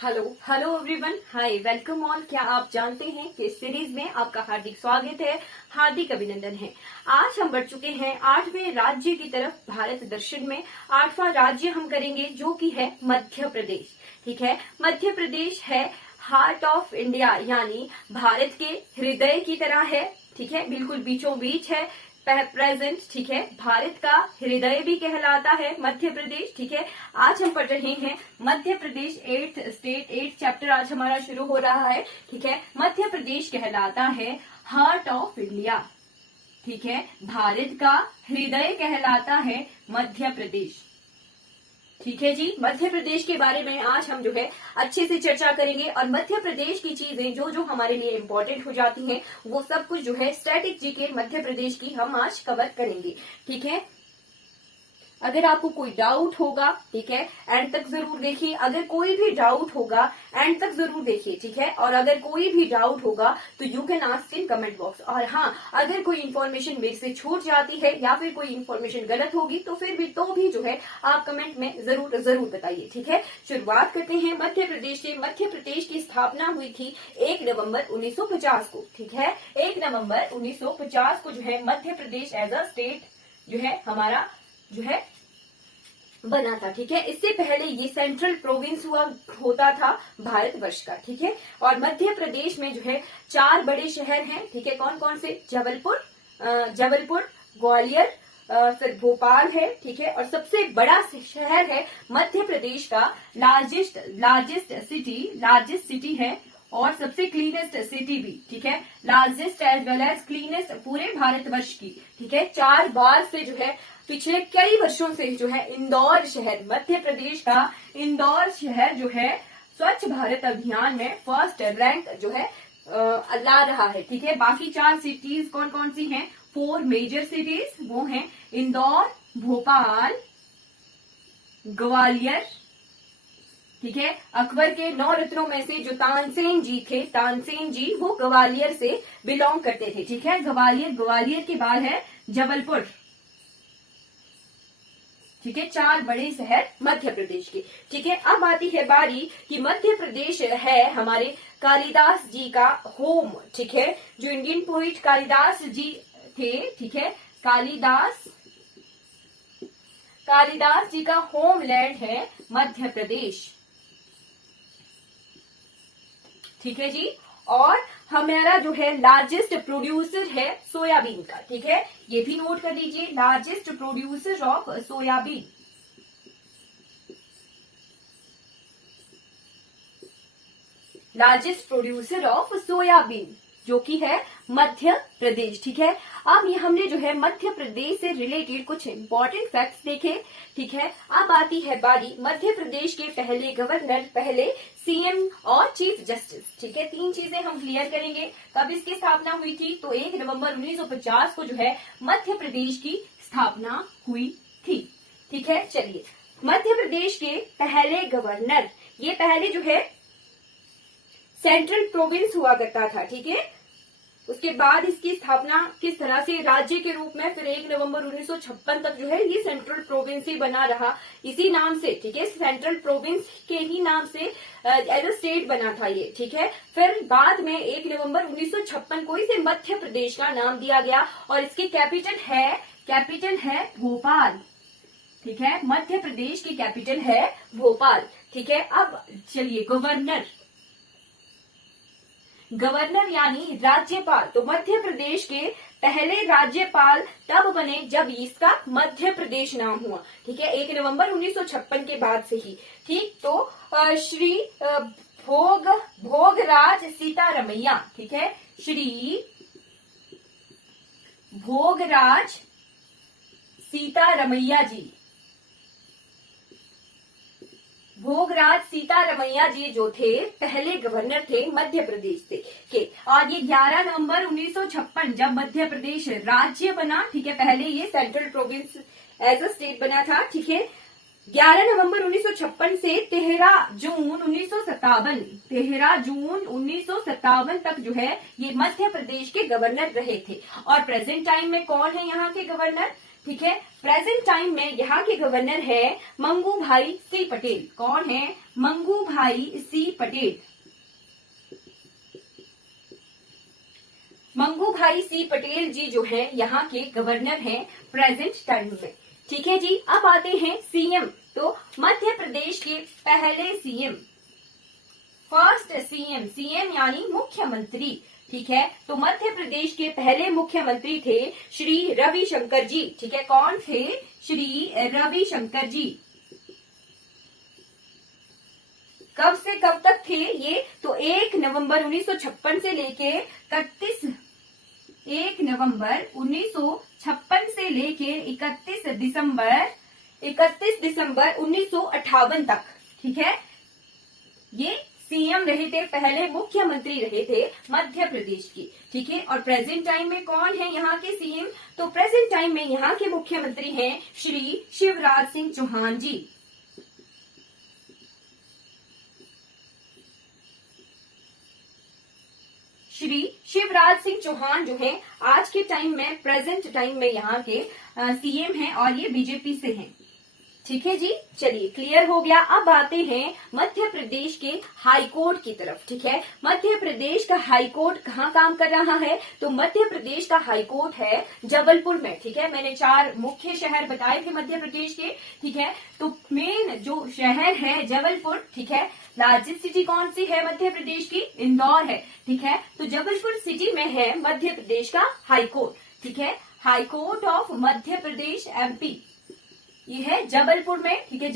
Hello hello everyone, हाय, welcome all. क्या आप जानते हैं कि इस सीरीज में आपका हार्दिक स्वागत है, हार्दिक अभिनंदन है। आज हम बढ़ चुके हैं 8वें राज्य की तरफ। भारत दर्शन में 8वां राज्य हम करेंगे जो कि है मध्य प्रदेश। ठीक है, मध्य प्रदेश है हार्ट ऑफ इंडिया, यानी भारत के हृदय की तरह है। ठीक है, बिल्कुल बीचों बीच है प्रेजेंट। ठीक है, भारत का हृदय भी कहलाता है मध्य प्रदेश। ठीक है, आज हम पढ़ रहे हैं Madhya Pradesh 8th state 8th chapter आज हमारा शुरू हो रहा है। ठीक है, मध्य प्रदेश कहलाता है हार्ट ऑफ इंडिया। ठीक है, भारत का हृदय कहलाता है मध्य प्रदेश। ठीक है जी, मध्य प्रदेश के बारे में आज हम जो है अच्छे से चर्चा करेंगे और मध्य प्रदेश की चीजें जो जो हमारे लिए इम्पोर्टेंट हो जाती हैं वो सब कुछ जो है स्टैटिक जीके मध्य प्रदेश की हम आज कवर करेंगे। ठीक है, अगर आपको कोई डाउट होगा, ठीक है, एंड तक जरूर देखिए। अगर कोई भी डाउट होगा एंड तक जरूर देखिए। ठीक है, और अगर कोई भी डाउट होगा तो you can ask in comment box. और हाँ, अगर कोई इन्फॉर्मेशन मेरे से छूट जाती है या फिर कोई इन्फॉर्मेशन गलत होगी तो फिर भी जो है आप कमेंट में जरूर बताइए। ठीक है, शुरुआत करते हैं मध्य प्रदेश से। मध्य प्रदेश की स्थापना हुई थी 1 नवंबर 1950 को। ठीक है, 1 नवंबर 1950 को जो है Madhya Pradesh as a state जो है हमारा जो है बना था। ठीक है, इससे पहले ये सेंट्रल प्रोविंस होता था भारतवर्ष का। ठीक है, और मध्य प्रदेश में जो है 4 बड़े शहर हैं। ठीक है, कौन कौन से? जबलपुर, ग्वालियर, फिर भोपाल है। ठीक है, और सबसे बड़ा शहर है मध्य प्रदेश का लार्जेस्ट सिटी है और सबसे क्लीनेस्ट सिटी भी। ठीक है, largest as well as cleanest पूरे भारतवर्ष की। ठीक है, 4 बार से जो है पिछले कई वर्षों से जो है इंदौर शहर, मध्य प्रदेश का इंदौर शहर जो है स्वच्छ भारत अभियान में फर्स्ट रैंक जो है ला रहा है। ठीक है, बाकी 4 सिटीज कौन कौन सी हैं? 4 मेजर सिटीज, वो हैं इंदौर, भोपाल, ग्वालियर। ठीक है, अकबर के 9 रत्नों में से जो तानसेन जी थे, तानसेन जी वो ग्वालियर से बिलोंग करते थे। ठीक है, ग्वालियर के बाद है जबलपुर। ठीक है, 4 बड़े शहर मध्य प्रदेश के। ठीक है, अब आती है बारी कि मध्य प्रदेश है हमारे कालिदास जी का होम। ठीक है, जो इंडियन पोइट कालिदास जी थे। ठीक है, कालिदास जी का होमलैंड है मध्य प्रदेश। ठीक है जी, और हमारा जो है लार्जेस्ट प्रोड्यूसर है सोयाबीन का। ठीक है, ये भी नोट कर लीजिए, largest producer of soybean. Largest producer of soybean जो कि है मध्य प्रदेश। ठीक है, अब ये हमने जो है मध्य प्रदेश से रिलेटेड कुछ इंपॉर्टेंट फैक्ट्स देखे। ठीक है, अब आती है बारी मध्य प्रदेश के पहले गवर्नर, पहले सीएम और चीफ जस्टिस। ठीक है, 3 चीजें हम क्लियर करेंगे। कब इसकी स्थापना हुई थी? तो 1 नवंबर 1950 को जो है मध्य प्रदेश की स्थापना हुई थी। ठीक है, चलिए, मध्य प्रदेश के पहले गवर्नर, ये पहले जो है सेंट्रल प्रोविंस हुआ करता था। ठीक है, उसके बाद इसकी स्थापना किस तरह से राज्य के रूप में, फिर 1 नवंबर 1956 तक जो है ये सेंट्रल प्रोविंस ही बना रहा इसी नाम से। ठीक है, सेंट्रल प्रोविंस के ही नाम से एज अ स्टेट बना था ये। ठीक है, फिर बाद में 1 नवंबर 1956 को इसे मध्य प्रदेश का नाम दिया गया और इसकी कैपिटल है भोपाल। ठीक है, मध्य प्रदेश की कैपिटल है भोपाल। ठीक है, अब चलिए गवर्नर यानी राज्यपाल। तो मध्य प्रदेश के पहले राज्यपाल तब बने जब इसका मध्य प्रदेश नाम हुआ। ठीक है, 1 नवंबर 1956 के बाद से ही। ठीक, तो श्री भोगराज सीतारमैया। ठीक है, श्री भोगराज सीतारमैया जी, भोगराज सीतारमैया जी जो थे पहले गवर्नर थे मध्य प्रदेश से के। और ये 11 नवंबर 1956 जब मध्य प्रदेश राज्य बना। ठीक है, पहले ये central province as a state बना था। ठीक है, 11 नवंबर 1956 से 13 जून 1957 तक जो है ये मध्य प्रदेश के गवर्नर रहे थे। और प्रेजेंट टाइम में कौन है यहाँ के गवर्नर? ठीक है। प्रेजेंट टाइम में यहाँ के गवर्नर है मंगू भाई सी पटेल। कौन है? मंगू भाई सी पटेल। मंगू भाई सी पटेल जी जो है यहाँ के गवर्नर हैं प्रेजेंट टाइम में। ठीक है जी। अब आते हैं सीएम। तो मध्य प्रदेश के पहले सीएम, फर्स्ट सीएम, सीएम यानी मुख्यमंत्री। ठीक है। तो मध्य प्रदेश के पहले मुख्यमंत्री थे श्री रविशंकर जी। ठीक है। कौन थे? श्री रविशंकर जी। कब से कब तक थे ये? तो 1 नवंबर 1956 से लेके 1 नवंबर 1956 से लेके 31 दिसंबर 1958 तक। ठीक है। ये सीएम रहे थे, पहले मुख्यमंत्री रहे थे मध्य प्रदेश की। ठीक है। और प्रेजेंट टाइम में कौन है यहाँ के सीएम? तो प्रेजेंट टाइम में यहाँ के मुख्यमंत्री हैं श्री शिवराज सिंह चौहान जी। श्री शिवराज सिंह चौहान जो है आज के टाइम में, प्रेजेंट टाइम में यहाँ के सीएम हैं और ये बीजेपी से हैं। ठीक है जी। चलिए, क्लियर हो गया। अब आते हैं मध्य प्रदेश के हाई कोर्ट की तरफ। ठीक है। मध्य प्रदेश का हाई कोर्ट कहाँ काम कर रहा है? तो मध्य प्रदेश का हाई कोर्ट है जबलपुर में। ठीक है। मैंने 4 मुख्य शहर बताए थे मध्य प्रदेश के। ठीक है। तो मेन जो शहर है जबलपुर। ठीक है। लार्जेस्ट सिटी कौन सी है मध्य प्रदेश की? इंदौर है। ठीक है। तो जबलपुर सिटी में है मध्य प्रदेश का हाई कोर्ट। ठीक है। High court of Madhya Pradesh MP, ये है जबलपुर में। ठीक है।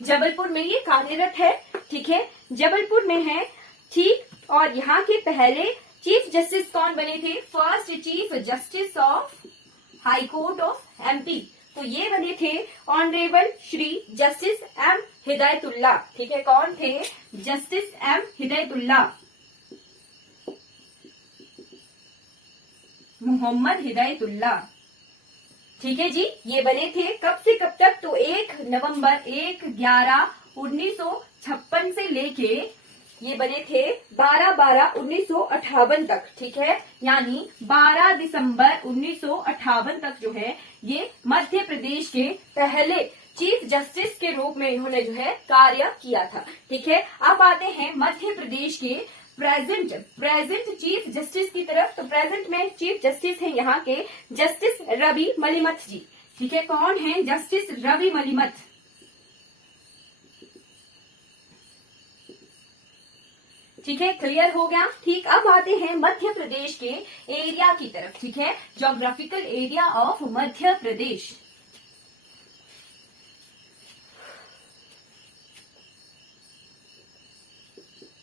जबलपुर में ये कार्यरत है। ठीक है। जबलपुर में है। ठीक। और यहाँ के पहले चीफ जस्टिस कौन बने थे? First chief justice of high court of MP. तो ये बने थे honourable Shri justice M Hidayatullah. ठीक है। कौन थे? Justice M Hidayatullah, Mohammad Hidayatullah. ठीक है जी। ये बने थे कब से कब तक? तो 1 नवंबर 1/11/1956 से लेके ये बने थे 12/12/1958 तक। ठीक है। यानी 12 दिसंबर 1958 तक जो है ये मध्य प्रदेश के पहले चीफ जस्टिस के रूप में इन्होंने जो है कार्य किया था। ठीक है। अब आते हैं मध्य प्रदेश के प्रेजेंट चीफ जस्टिस की तरफ। तो प्रेजेंट में चीफ जस्टिस हैं यहाँ के जस्टिस रवि मलिमथ जी। ठीक है। कौन है? जस्टिस रवि मलिमथ। ठीक है। क्लियर हो गया। ठीक। अब आते हैं मध्य प्रदेश के एरिया की तरफ। ठीक है। Geographical area of Madhya Pradesh.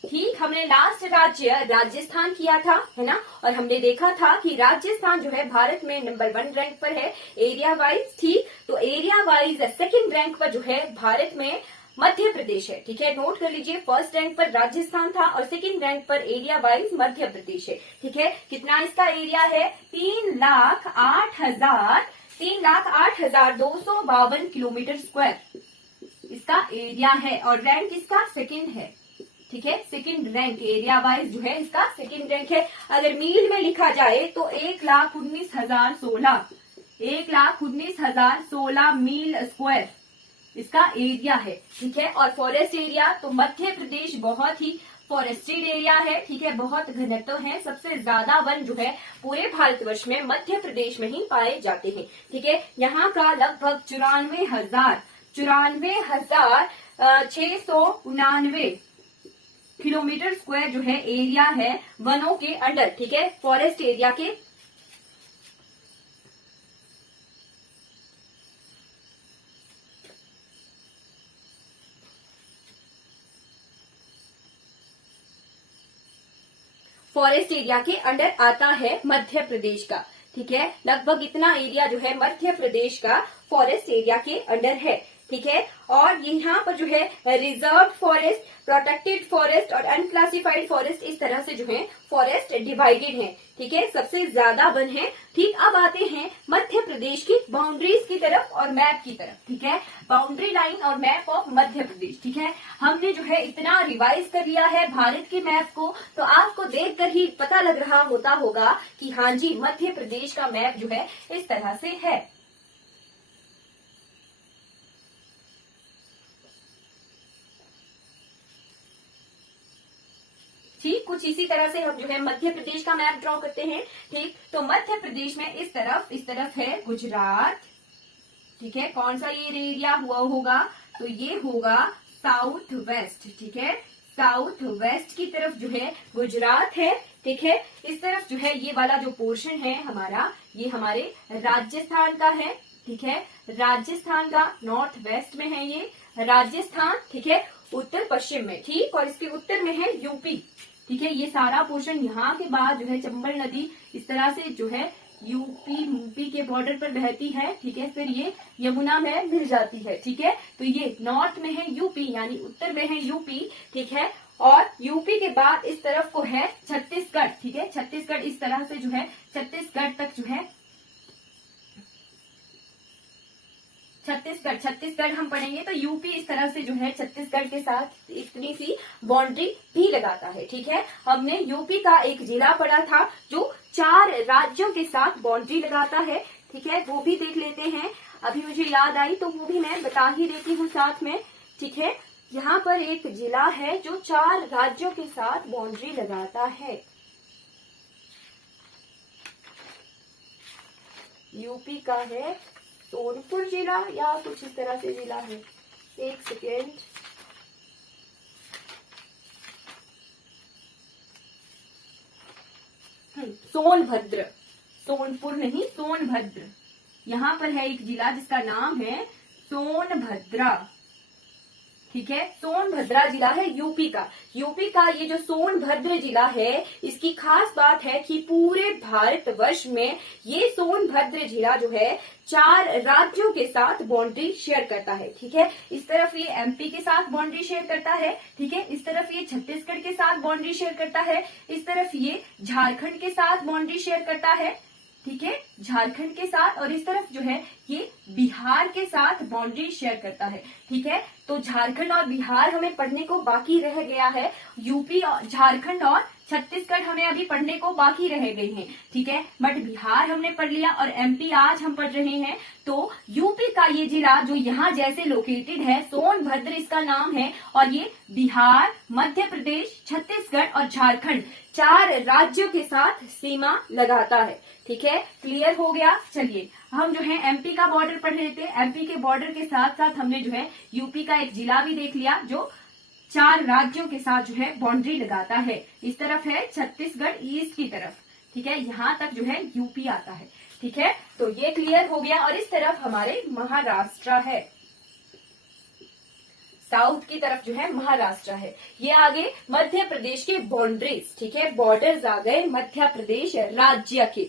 ठीक। हमने लास्ट राज्य राजस्थान किया था, है ना। और हमने देखा था कि राजस्थान जो है भारत में नंबर 1 रैंक पर है एरिया वाइज। ठीक। तो एरिया वाइज 2nd रैंक पर जो है भारत में मध्य प्रदेश है। ठीक है। नोट कर लीजिए, 1st रैंक पर राजस्थान था और 2nd रैंक पर एरिया वाइज मध्य प्रदेश है। ठीक है। कितना इसका एरिया है? 3,08,252 किलोमीटर स्क्वायर इसका एरिया है। और रैंक इसका 2nd है। ठीक है। 2nd रैंक एरिया वाइज जो है इसका 2nd रैंक है। अगर मील में लिखा जाए तो 1,19,016 मील स्क्वायर इसका एरिया है। ठीक है। और फॉरेस्ट एरिया, तो मध्य प्रदेश बहुत ही फॉरेस्टेड एरिया है। ठीक है। बहुत घनत्व है। सबसे ज्यादा वन जो है पूरे भारतवर्ष में मध्य प्रदेश में ही पाए जाते हैं। ठीक है। यहाँ का लगभग 94,699 किलोमीटर स्क्वायर जो है एरिया है वनों के अंडर। ठीक है। फॉरेस्ट एरिया के। फॉरेस्ट एरिया के अंडर आता है मध्य प्रदेश का। ठीक है। लगभग इतना एरिया जो है मध्य प्रदेश का फॉरेस्ट एरिया के अंडर है। ठीक है। और यहाँ पर जो है रिजर्व फॉरेस्ट, प्रोटेक्टेड फॉरेस्ट और अनक्लासिफाइड फॉरेस्ट, इस तरह से जो है फॉरेस्ट डिवाइडेड है, ठीक है। सबसे ज्यादा वन है। ठीक, अब आते हैं मध्य प्रदेश की बाउंड्रीज की तरफ और मैप की तरफ, ठीक है। बाउंड्री लाइन और मैप ऑफ मध्य प्रदेश, ठीक है। हमने जो है इतना रिवाइज कर लिया है भारत के मैप को, तो आपको देखकर ही पता लग रहा होगा कि हाँ जी, मध्य प्रदेश का मैप जो है इस तरह से है। ठीक, कुछ इसी तरह से हम जो है मध्य प्रदेश का मैप ड्रॉ करते हैं। ठीक, तो मध्य प्रदेश में इस तरफ है गुजरात, ठीक है। कौन सा ये एरिया हुआ होगा, तो ये होगा साउथ वेस्ट, ठीक है। साउथ वेस्ट की तरफ जो है गुजरात है, ठीक है। इस तरफ जो है ये वाला जो पोर्शन है हमारा, ये हमारे राजस्थान का है, ठीक है। राजस्थान का नॉर्थ वेस्ट में है ये राजस्थान, ठीक है, उत्तर पश्चिम में, ठीक। और इसके उत्तर में है यूपी, ठीक है। ये सारा पोर्शन यहाँ के बाद जो है चंबल नदी इस तरह से जो है यूपी के बॉर्डर पर बहती है, ठीक है। फिर ये यमुना में मिल जाती है, ठीक है। तो ये नॉर्थ में है यूपी, यानी उत्तर में है यूपी, ठीक है। और यूपी के बाद इस तरफ को है छत्तीसगढ़, ठीक है। छत्तीसगढ़ इस तरह से जो है छत्तीसगढ़ तक जो है छत्तीसगढ़ हम पढ़ेंगे तो यूपी इस तरह से जो है छत्तीसगढ़ के साथ इतनी सी बाउंड्री भी लगाता है, ठीक है। हमने यूपी का एक जिला पढ़ा था जो 4 राज्यों के साथ बाउंड्री लगाता है, ठीक है। वो भी देख लेते हैं, अभी मुझे याद आई तो वो भी मैं बता ही देती हूँ साथ में, ठीक है। यहाँ पर एक जिला है जो 4 राज्यों के साथ बाउंड्री लगाता है। यूपी का है सोनपुर जिला या कुछ इस तरह से जिला है, एक सेकेंड। सोनभद्र, सोनपुर नहीं सोनभद्र। यहाँ पर है एक जिला जिसका नाम है सोनभद्रा, ठीक है। सोनभद्रा जिला है यूपी का। यूपी का ये जो सोनभद्र जिला है, इसकी खास बात है कि पूरे भारतवर्ष में ये सोनभद्र जिला जो है 4 राज्यों के साथ बाउंड्री शेयर करता है, ठीक है। इस तरफ ये एमपी के साथ बाउंड्री शेयर करता है, ठीक है। इस तरफ ये छत्तीसगढ़ के साथ बाउंड्री शेयर करता है, इस तरफ ये झारखंड के साथ बाउंड्री शेयर करता है, ठीक है, झारखंड के साथ। और इस तरफ जो है ये बिहार के साथ बाउंड्री शेयर करता है, ठीक है। तो झारखंड और बिहार हमें पढ़ने को बाकी रह गया है, यूपी और झारखंड और छत्तीसगढ़ हमें अभी पढ़ने को बाकी रह गए हैं, ठीक है। बट बिहार हमने पढ़ लिया और एमपी आज हम पढ़ रहे हैं। तो यूपी का ये जिला जो यहाँ जैसे लोकेटेड है, सोनभद्र इसका नाम है, और ये बिहार, मध्य प्रदेश, छत्तीसगढ़ और झारखंड 4 राज्यों के साथ सीमा लगाता है, ठीक है। क्लियर हो गया। चलिए हम जो है एमपी का बॉर्डर पढ़ रहे थे, एमपी के बॉर्डर के साथ साथ हमने जो है यूपी का एक जिला भी देख लिया जो 4 राज्यों के साथ जो है बाउंड्री लगाता है। इस तरफ है छत्तीसगढ़ ईस्ट की तरफ, ठीक है। यहाँ तक जो है यूपी आता है, ठीक है। तो ये क्लियर हो गया। और इस तरफ हमारे महाराष्ट्र है, साउथ की तरफ जो है महाराष्ट्र है। ये आगे मध्य प्रदेश के बाउंड्रीज, ठीक है, बॉर्डर्स आ गए मध्य प्रदेश राज्य के,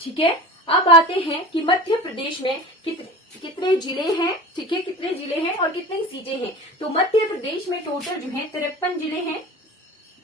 ठीक है। अब आते हैं कि मध्य प्रदेश में कितने जिले हैं, ठीक है, कितने जिले हैं और कितनी सीटें हैं। तो मध्य प्रदेश में टोटल जो है 53 जिले हैं।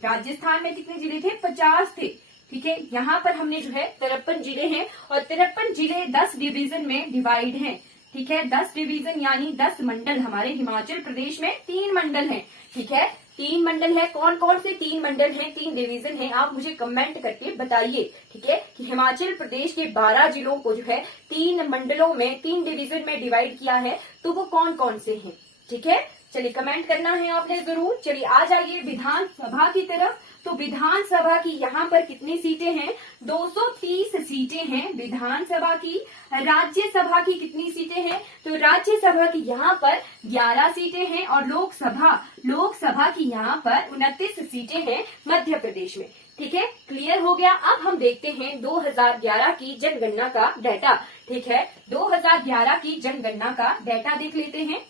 राजस्थान में कितने जिले थे, 50 थे, ठीक है। यहाँ पर हमने जो है 53 जिले हैं और 53 जिले 10 डिवीजन में डिवाइड हैं, ठीक है। 10 डिवीजन यानी 10 मंडल। हमारे हिमाचल प्रदेश में 3 मंडल हैं, ठीक है। 3 मंडल है। कौन कौन से 3 मंडल हैं, 3 डिवीजन हैं, आप मुझे कमेंट करके बताइए, ठीक है। कि हिमाचल प्रदेश के 12 जिलों को जो है 3 मंडलों में 3 डिवीजन में डिवाइड किया है, तो वो कौन कौन से हैं, ठीक है। चलिए कमेंट करना है आपने जरूर। चलिए आ जाइए विधानसभा की तरफ। तो विधानसभा की यहाँ पर कितनी सीटें हैं, 230 सीटें हैं विधानसभा की। राज्यसभा की कितनी सीटें हैं, तो राज्यसभा की यहाँ पर 11 सीटें हैं और लोकसभा की यहाँ पर 29 सीटें हैं मध्य प्रदेश में, ठीक है। क्लियर हो गया। अब हम देखते हैं 2011 की जनगणना का डाटा, ठीक है। 2011 की जनगणना का डाटा देख लेते हैं।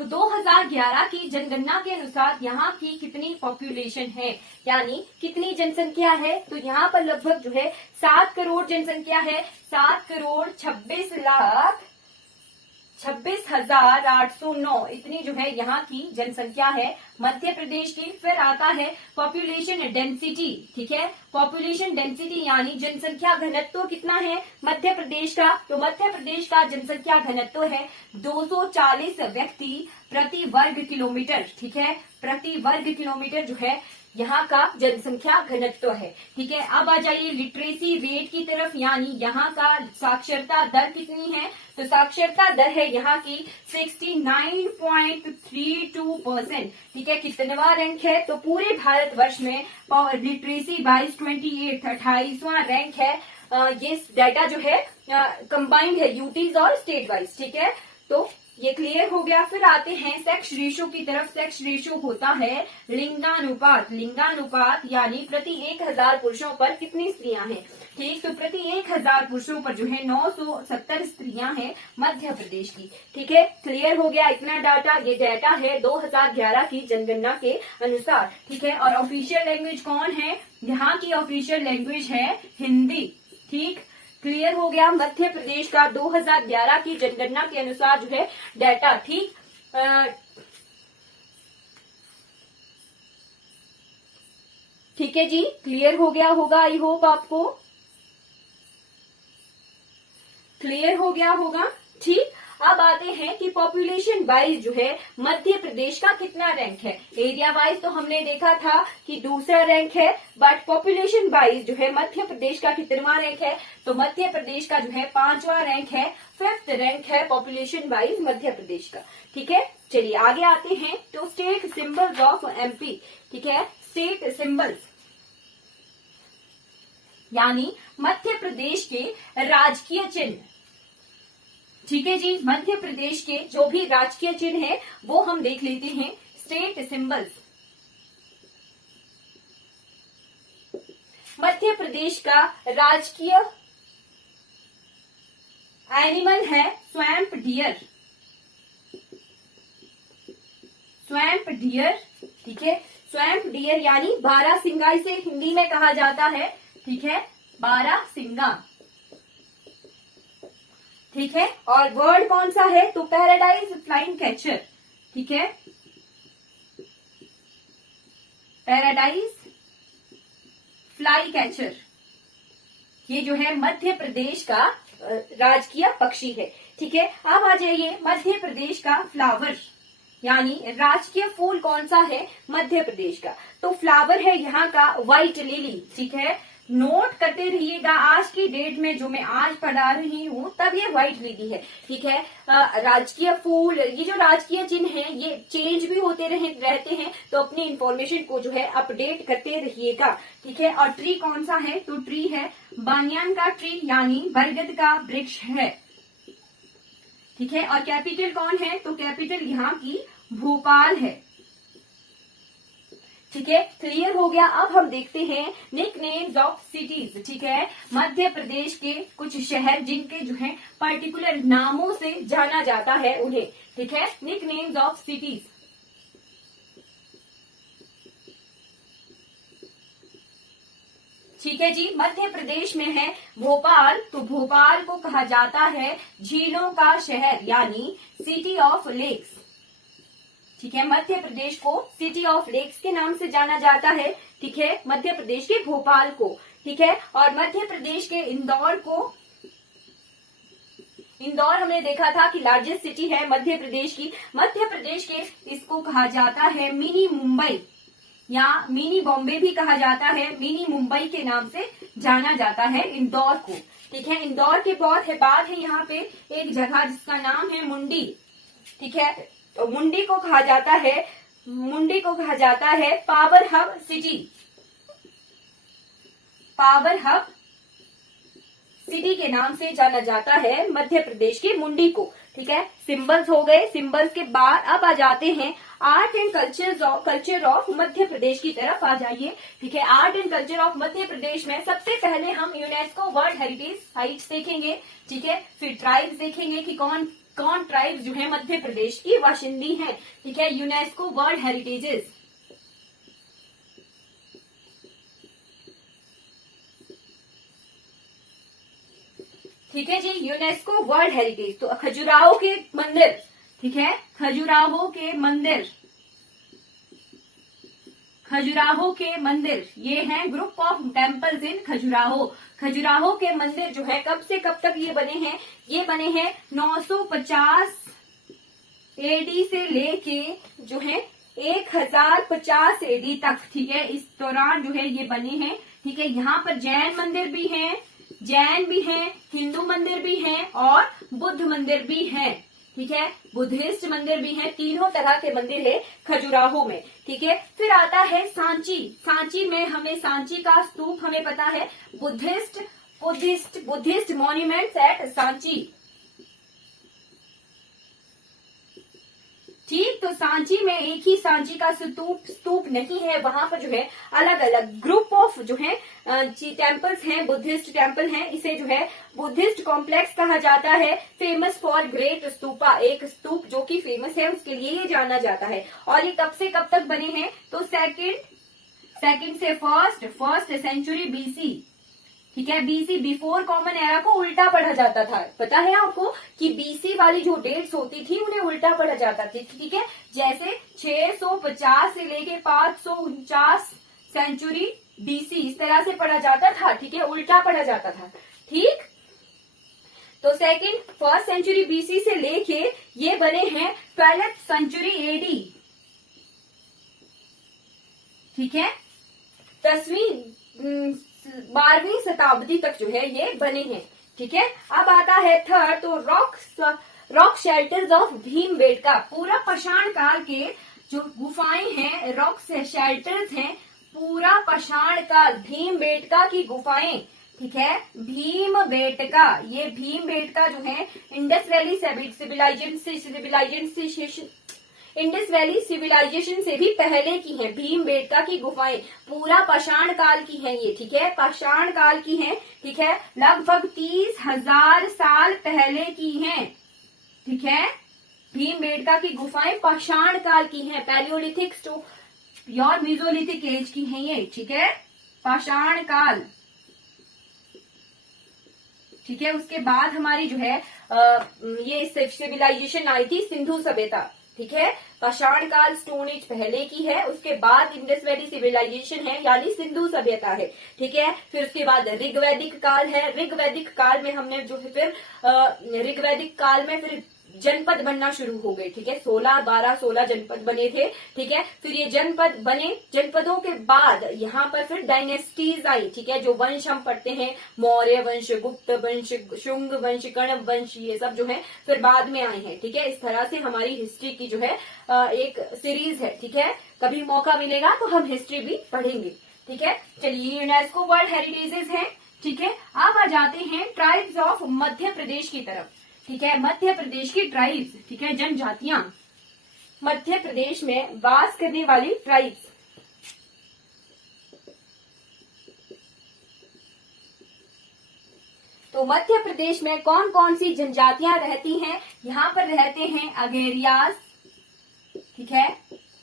तो 2011 की जनगणना के अनुसार यहाँ की कितनी पॉपुलेशन है, यानी कितनी जनसंख्या है, तो यहाँ पर लगभग जो है 7 करोड़ जनसंख्या है। 7 करोड़ 26,809 इतनी जो है यहाँ की जनसंख्या है मध्य प्रदेश की। फिर आता है पॉपुलेशन डेंसिटी, ठीक है, पॉपुलेशन डेंसिटी यानी जनसंख्या घनत्व कितना है मध्य प्रदेश का, तो मध्य प्रदेश का जनसंख्या घनत्व है 240 व्यक्ति प्रति वर्ग किलोमीटर, ठीक है, प्रति वर्ग किलोमीटर जो है यहाँ का जनसंख्या घनत्व है, ठीक है। अब आ जाइए लिटरेसी रेट की तरफ, यानी यहाँ का साक्षरता दर कितनी है, तो साक्षरता दर है यहाँ की 69.32%, ठीक है। कितनवा रैंक है, तो पूरे भारतवर्ष में लिटरेसी वाइज 28वां रैंक है। ये डाटा जो है कंबाइंड है यूटीज और स्टेट वाइज, ठीक है, तो ये क्लियर हो गया। फिर आते हैं सेक्स रेशो की तरफ। सेक्स रेशो होता है लिंगानुपात, लिंगानुपात यानी प्रति 1000 पुरुषों पर कितनी स्त्रियां हैं, ठीक, तो प्रति 1000 पुरुषों पर जो है 970 स्त्रियां हैं मध्य प्रदेश की, ठीक है। क्लियर हो गया इतना डाटा, ये डाटा है 2011 की जनगणना के अनुसार, ठीक है। और ऑफिशियल लैंग्वेज कौन है, यहाँ की ऑफिशियल लैंग्वेज है हिंदी, ठीक। क्लियर हो गया मध्य प्रदेश का 2011 की जनगणना के अनुसार जो है डाटा, ठीक। ठीक है जी, क्लियर हो गया होगा, आई होप आपको क्लियर हो गया होगा, ठीक। अब आते हैं कि पॉपुलेशन वाइज जो है मध्य प्रदेश का कितना रैंक है। एरिया वाइज तो हमने देखा था कि दूसरा रैंक है, बट पॉपुलेशन वाइज जो है मध्य प्रदेश का कितनवा रैंक है, तो मध्य प्रदेश का जो है 5वां रैंक है, 5th रैंक है पॉपुलेशन वाइज मध्य प्रदेश का, ठीक है। चलिए आगे आते हैं, तो स्टेट सिंबल्स ऑफ एमपी, ठीक है, स्टेट सिंबल्स यानी मध्य प्रदेश के राजकीय चिन्ह, ठीक है जी। मध्य प्रदेश के जो भी राजकीय चिन्ह है वो हम देख लेते हैं। स्टेट सिंबल्स, मध्य प्रदेश का राजकीय एनिमल है स्वैम्प डियर, स्वैम्प डियर, ठीक है। स्वैम्प डियर यानी बारहसिंगा इसे हिंदी में कहा जाता है, ठीक है, बारहसिंगा, ठीक है। और वर्ड कौन सा है, तो पैराडाइज फ्लाइंग कैचर, ठीक है, पैराडाइज फ्लाई कैचर, ये जो है मध्य प्रदेश का राजकीय पक्षी है, ठीक है। अब आ जाइए मध्य प्रदेश का फ्लावर यानी राजकीय फूल कौन सा है मध्य प्रदेश का, तो फ्लावर है यहाँ का व्हाइट लिली, ठीक है। नोट करते रहिएगा, आज की डेट में जो मैं आज पढ़ा रही हूँ तब ये व्हाइट लिली है, ठीक है। राजकीय फूल, ये जो राजकीय चिन्ह है ये चेंज भी होते रहते हैं, तो अपनी इंफॉर्मेशन को जो है अपडेट करते रहिएगा, ठीक है। और ट्री कौन सा है, तो ट्री है बानियान का ट्री यानी बरगद का वृक्ष है, ठीक है। और कैपिटल कौन है, तो कैपिटल यहाँ की भोपाल है, ठीक है। क्लियर हो गया। अब हम देखते हैं निक नेम्स ऑफ सिटीज, ठीक है, मध्य प्रदेश के कुछ शहर जिनके जो है पर्टिकुलर नामों से जाना जाता है उन्हें, ठीक है, निक नेम्स ऑफ सिटीज। ठीक है जी, मध्य प्रदेश में है भोपाल, तो भोपाल को कहा जाता है झीलों का शहर यानी सिटी ऑफ लेक्स, ठीक है। मध्य प्रदेश को सिटी ऑफ लेक्स के नाम से जाना जाता है, ठीक है, मध्य प्रदेश के भोपाल को, ठीक है। और मध्य प्रदेश के इंदौर को, इंदौर हमने देखा था कि लार्जेस्ट सिटी है मध्य प्रदेश की, मध्य प्रदेश के इसको कहा जाता है मिनी मुंबई या मिनी बॉम्बे भी कहा जाता है, मिनी मुंबई के नाम से जाना जाता है इंदौर को, ठीक है। इंदौर के बाद है यहाँ पे एक जगह जिसका नाम है मुंडी, ठीक है, तो मुंडी को कहा जाता है power hub city, power hub city के नाम से जाना जाता है मध्य प्रदेश की मुंडी को, ठीक है। सिंबल्स हो गए, सिंबल्स के बाद अब आ जाते हैं art and culture of Madhya प्रदेश की तरफ आ जाइए, ठीक है। Art and culture of Madhya Pradesh में सबसे पहले हम यूनेस्को वर्ल्ड हेरिटेज साइट्स देखेंगे, ठीक है, फिर ट्राइब्स देखेंगे कि कौन कौन ट्राइब जो है मध्य प्रदेश की बाशिंदी हैं, ठीक है। यूनेस्को वर्ल्ड हेरिटेजेस, ठीक है जी, यूनेस्को वर्ल्ड हेरिटेज। तो खजुराहो के मंदिर, ठीक है, खजुराहो के मंदिर, खजुराहो के मंदिर, ये हैं group of temples in Khajuraho. Khajuraho के मंदिर जो है कब से कब तक ये बने हैं? ये बने हैं 950 एडी से लेके जो है 1050 एडी तक, ठीक है। इस दौरान जो है ये बने हैं, ठीक है। यहाँ पर जैन मंदिर भी हैं, जैन भी हैं, हिंदू मंदिर भी हैं और बुद्ध मंदिर भी हैं, ठीक है। बुद्धिस्ट मंदिर भी हैं, तीनों तरह के मंदिर है खजुराहो में, ठीक है। फिर आता है सांची। सांची में हमें सांची का स्तूप हमें पता है, बुद्धिस्ट मॉन्यूमेंट्स एट सांची, ठीक। तो सांची में एक ही सांची का स्तूप नहीं है, वहां पर जो है अलग अलग ग्रुप ऑफ जो है टेम्पल्स हैं, बुद्धिस्ट टेम्पल हैं। इसे जो है बुद्धिस्ट कॉम्प्लेक्स कहा जाता है। फेमस फॉर ग्रेट स्तूपा, एक स्तूप जो कि फेमस है उसके लिए ये जाना जाता है। और ये कब से कब तक बने हैं? तो सेकंड से फर्स्ट सेंचुरी बीसी, ठीक है। बीसी बिफोर कॉमन एरा को उल्टा पढ़ा जाता था, पता है आपको कि बीसी वाली जो डेट्स होती थी उन्हें उल्टा पढ़ा जाता था, ठीक है। जैसे 650 से लेके 549 सेंचुरी बीसी, इस तरह से पढ़ा जाता था, ठीक है, उल्टा पढ़ा जाता था, ठीक। तो फर्स्ट सेंचुरी बीसी से लेके ये बने हैं 12th सेंचुरी एडी, ठीक है। 12वीं शताब्दी तक जो है ये बने हैं, ठीक है। अब आता है थर्ड, तो रॉक शेल्टर्स ऑफ भीमबेटका। पूरा पाषाण काल के जो गुफाएं हैं, रॉक शेल्टर्स हैं, पूरा पाषाण काल भीमबेटका की गुफाएं, ठीक है। भीमबेटका, ये भीमबेटका जो है इंडस वैली सिविलाइजेशन से भी पहले की है। भीमबेटका की गुफाएं पूरा पाषाण काल की हैं ये, ठीक है, पाषाण काल की हैं, ठीक है। लगभग 30,000 साल पहले की हैं, ठीक है। भीमबेटका की गुफाएं पाषाण काल की हैं, पैलियोलिथिक और मीजोलिथिक एज की हैं ये, ठीक है, पाषाण काल, ठीक है। उसके बाद हमारी जो है ये सिविलाइजेशन आई थी सिंधु सभ्यता, ठीक है। पाषाण काल स्टोन एज पहले की है, उसके बाद इंडस वैली सिविलाइजेशन है यानी सिंधु सभ्यता है, ठीक है। फिर उसके बाद ऋग्वैदिक काल है। ऋग्वैदिक काल में हमने जो है फिर ऋग्वैदिक काल में फिर जनपद बनना शुरू हो गए, ठीक है। 16 जनपद बने थे, ठीक है। फिर ये जनपद बने, जनपदों के बाद यहाँ पर फिर डायनेस्टीज आई, ठीक है। जो वंश हम पढ़ते हैं, मौर्य वंश, गुप्त वंश, शुंग वंश, कण्व वंश, ये सब जो है फिर बाद में आए हैं, ठीक है। इस तरह से हमारी हिस्ट्री की जो है एक सीरीज है, ठीक है। कभी मौका मिलेगा तो हम हिस्ट्री भी पढ़ेंगे, ठीक है। चलिए, यूनेस्को वर्ल्ड हेरिटेजेस हैं, ठीक है। अब आ जाते हैं ट्राइब्स ऑफ मध्य प्रदेश की तरफ, ठीक है। मध्य प्रदेश की ट्राइब्स, ठीक है, जनजातियां, मध्य प्रदेश में वास करने वाली ट्राइब्स। तो मध्य प्रदेश में कौन कौन सी जनजातियां रहती हैं? यहाँ पर रहते हैं अगेरियास, ठीक है।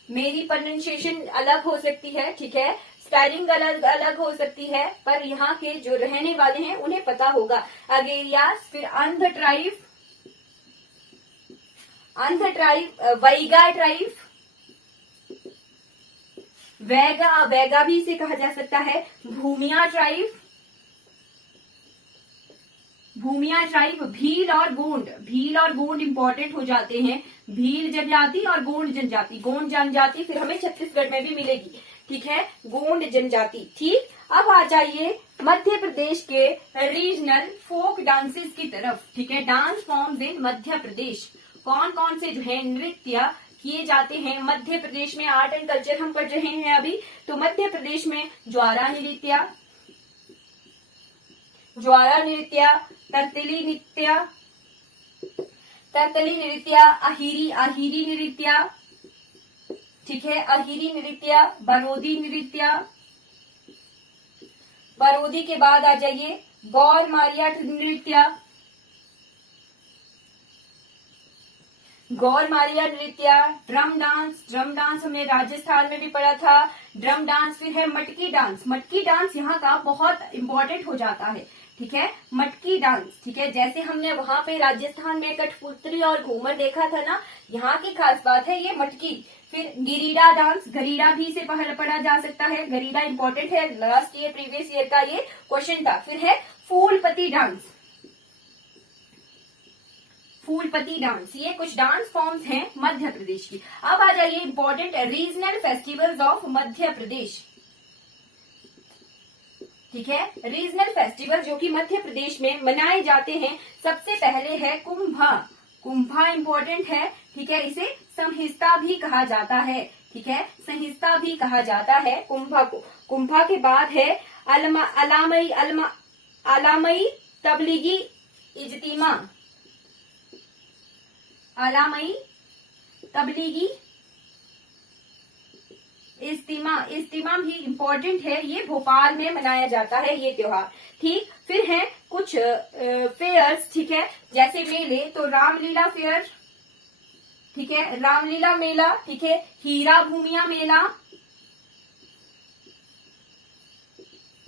मेरी प्रोनाउंसिएशन अलग हो सकती है, ठीक है, स्पेलिंग अलग अलग हो सकती है, पर यहाँ के जो रहने वाले हैं उन्हें पता होगा। अगेरियास, फिर अंध ट्राइब, वैगा ट्राइब, वैगा भी इसे कहा जा सकता है। भूमिया ट्राइब, भील और गोंड इंपॉर्टेंट हो जाते हैं। भील जनजाति और गोंड जनजाति फिर हमें छत्तीसगढ़ में भी मिलेगी, ठीक है, गोंड जनजाति, ठीक। अब आ जाइए मध्य प्रदेश के रीजनल फोक डांसेस की तरफ, ठीक है। Dance forms in Madhya Pradesh, कौन कौन से जो है नृत्य किए जाते हैं मध्य प्रदेश में। आर्ट एंड कल्चर हम पढ़ रहे हैं अभी, तो मध्य प्रदेश में ज्वारा नृत्य, तरतली नृत्य, अहिरी नृत्य, ठीक है, अहिरी नृत्य, बरोदी के बाद आ जाइए गौर मारिया नृत्य, गौर मारिया नृत्य, ड्रम डांस हमने राजस्थान में भी पढ़ा था, ड्रम डांस। फिर है मटकी डांस, मटकी डांस यहाँ का बहुत इंपॉर्टेंट हो जाता है, ठीक है, मटकी डांस, ठीक है। जैसे हमने वहां पे राजस्थान में कठपुतली और घूमर देखा था ना, यहाँ की खास बात है ये मटकी। फिर गिरिडा डांस, गरीडा भी से पढ़ा जा सकता है, गरीडा इंपॉर्टेंट है, लास्ट ईयर प्रीवियस ईयर का ये क्वेश्चन था। फिर है फूलपति डांस, फूलपति डांस, ये कुछ डांस फॉर्म्स हैं मध्य प्रदेश की। अब आ जाइए important regional festivals of Madhya Pradesh, ठीक है। रीजनल फेस्टिवल जो कि मध्य प्रदेश में मनाए जाते हैं, सबसे पहले है कुंभा, कुंभा इंपॉर्टेंट है, ठीक है। इसे संहिस्ता भी कहा जाता है, ठीक है, संहिस्ता भी कहा जाता है कुंभा को। कुंभा के बाद है अलामई तबलीगी इज्तिमा, अलामई तबलीगी इज्तिमा भी इम्पोर्टेंट है, ये भोपाल में मनाया जाता है ये त्योहार, ठीक। फिर है कुछ फेयर्स, ठीक है, जैसे मेले, तो रामलीला फेयर, ठीक है, रामलीला मेला, ठीक है, हीरा भूमिया मेला,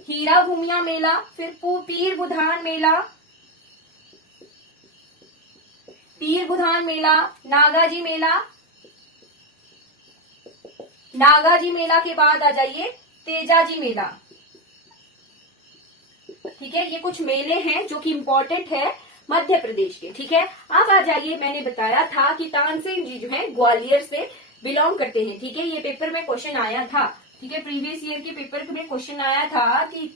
हीरा भूमिया मेला। फिर पीर बुधान मेला, पीर बुधान मेला, नागाजी मेला, नागाजी मेला के बाद आ जाइए तेजाजी मेला, ठीक है। ये कुछ मेले हैं जो कि इम्पोर्टेंट है मध्य प्रदेश के, ठीक है। अब आ जाइए, मैंने बताया था कि तानसेन जी जो है ग्वालियर से बिलोंग करते हैं, ठीक है, ये पेपर में क्वेश्चन आया था, ठीक है, प्रीवियस ईयर के पेपर में क्वेश्चन आया था कि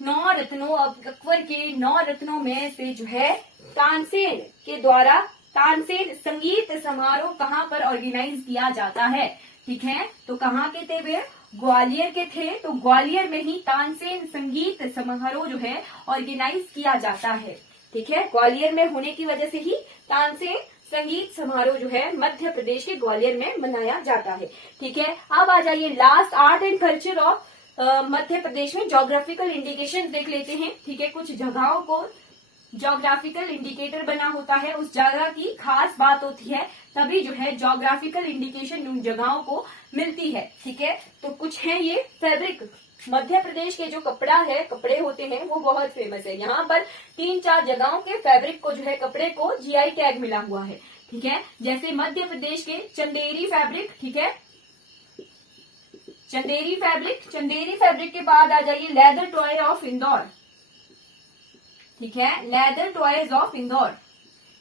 9 रत्नों, अब अकबर के 9 रत्नों में से जो है तानसेन के द्वारा तानसेन संगीत समारोह कहाँ पर ऑर्गेनाइज किया जाता है, ठीक है, तो कहाँ के थे वे, ग्वालियर के थे, तो ग्वालियर में ही तानसेन संगीत समारोह जो है ऑर्गेनाइज किया जाता है, ठीक है। ग्वालियर में होने की वजह से ही तानसेन संगीत समारोह जो है मध्य प्रदेश के ग्वालियर में मनाया जाता है, ठीक है। अब आ जाइए last, art and culture of Madhya Pradesh में ज्योग्राफिकल इंडिकेशन देख लेते हैं, ठीक है। कुछ जगहों को ज्योग्राफिकल इंडिकेटर बना होता है, उस जगह की खास बात होती है, तभी जो है ज्योग्राफिकल इंडिकेशन उन जगहों को मिलती है, ठीक है। तो कुछ है ये फैब्रिक, मध्य प्रदेश के जो कपड़ा है, कपड़े होते हैं वो बहुत फेमस है। यहाँ पर 3-4 जगहों के फैब्रिक को जो है, कपड़े को जीआई टैग मिला हुआ है, ठीक है। जैसे मध्य प्रदेश के चंदेरी फैब्रिक, ठीक है, चंदेरी फैब्रिक, चंदेरी फैब्रिक के बाद आ जाइए लेदर टॉय ऑफ इंदौर, ठीक है, leather toys of Indore,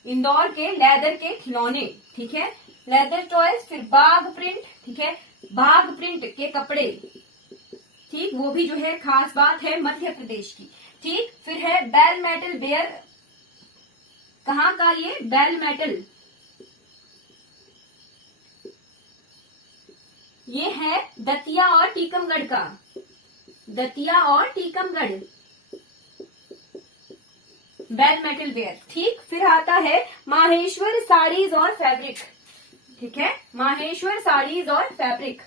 Indore के लेदर के खिलौने, ठीक है, लेदर टॉयज। फिर बाघ प्रिंट, ठीक है, बाघ प्रिंट के कपड़े, ठीक, वो भी जो है खास बात है मध्य प्रदेश की, ठीक। फिर है बेल मेटल बेयर, कहाँ का ये बेल मेटल, ये है दतिया और टीकमगढ़ का, दतिया और टीकमगढ़ बेल मेटल वेयर, ठीक। फिर आता है माहेश्वर साड़ीज और फैब्रिक, ठीक है, माहेश्वर साड़ीज और फैब्रिक,